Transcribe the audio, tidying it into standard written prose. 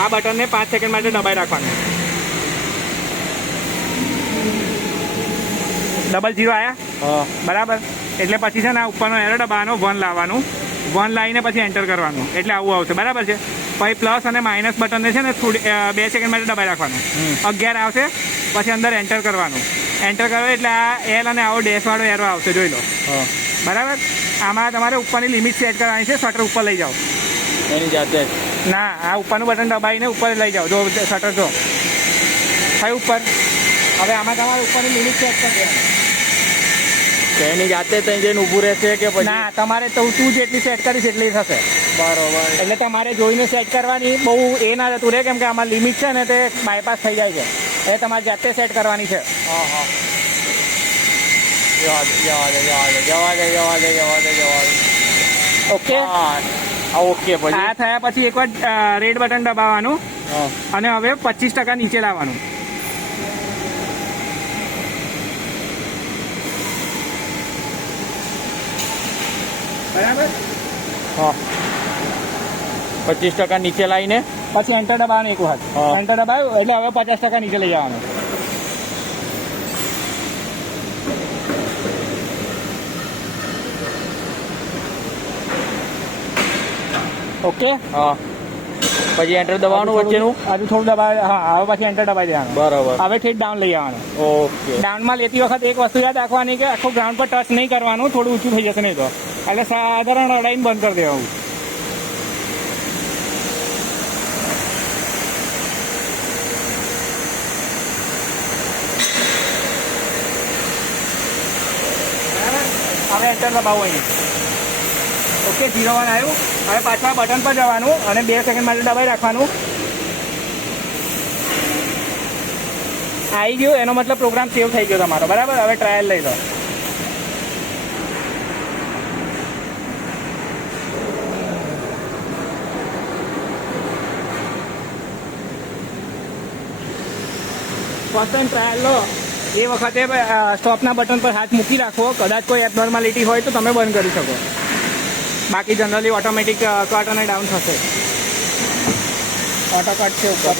આ બટનને 5 સેકન્ડ માટે દબાઈ રાખવાનું. 00 આવ્યા બરાબર. એટલે પછી છે ને આ ઉપરનો એરો દબાવવાનો, 1 લાવવાનું, 1 લાવીને પછી એન્ટર કરવાનું, એટલે આવું આવશે બરાબર છે. પછી પ્લસ અને માઇનસ બટનને છે ને થોડી 2 સેકન્ડ માટે દબાઈ રાખવાનું, 11 આવશે, પછી અંદર એન્ટર કરવાનું. એન્ટર કરો એટલે આ એલ અને આવો ડેશવાળો એરો આવશે, જોઈ લો બરાબર. આમાં તમારે ઉપરની લિમિટ સેટ કરવાની છે. શટર ઉપર લઈ જાઓ એની જાતે જ. ના, આ ઉપરનું બટન દબાવીને ઉપર લઈ જાઓ. જો શટર જો થાય ઉપર. હવે આમાં તમારે ઉપરની લિમિટ સેટ કરી દેવાની. એની જાતે ત્યાં જઈને ઊભું રહેશે કે પછી? ના, તમારે તો તું જેટલી સેટ કરીશ એટલી થશે. બરોબર. એટલે તમારે જોઈને સેટ કરવાની, બહુ એ ના જતું રહે, કેમ કે આમાં લિમિટ છે ને તે બાયપાસ થઈ જાય છે. એ તમારે જાતે સેટ કરવાની છે. હા હા, જવા દે. ઓકે, હા ઓકે. પછી આ થયા પછી એકવાર રેડ બટન દબાવવાનું અને હવે 25% નીચે લાવવાનું. બરાબર. હા, 25% નીચે લાવીને પછી એન્ટર દબાવવાનું એક વખત. એન્ટર દબાવ્યું એટલે હવે 50% નીચે લઈ જવાનું. ઓકે. હા, પછી એન્ટર દબાવવાનું વચ્ચેનું. હજુ થોડું દબાવે. હા, હવે પછી એન્ટર દબાવી દેવાનું. બરોબર. હવે ઠીક ડાઉન લઈ જવાનું. ઓકે. ડાઉનમાં લેતી વખત એક વસ્તુ યાદ રાખવાની કે આખું ગ્રાઉન્ડ પર ટચ નહીં કરવાનું, થોડું ઊંચું થઈ જશે નહીં તો. એટલે સાધારણ અડાઈને બંધ કરી દેવાનું. હવે એન્ટર દબાવો અહીં. ઓકે, 01 આવ્યું. હવે પાછા બટન પર જવાનું અને 2 સેકન્ડ માટે દબાઈ રાખવાનું. આવી ગયું, એનો મતલબ પ્રોગ્રામ સેવ થઈ ગયો તમારો બરાબર. હવે ટ્રાયલ લઈ લો. ફર્સ્ટ ટાઈમ ટ્રાયલ લો એ વખતે સ્ટોપના બટન પર હાથ મૂકી રાખો. કદાચ કોઈ એબનોર્માલિટી હોય તો તમે બંધ કરી શકો. બાકી જનરલી ઓટોમેટિક કટ અને ડાઉન થશે. ઓટો કટ છે ઉપર.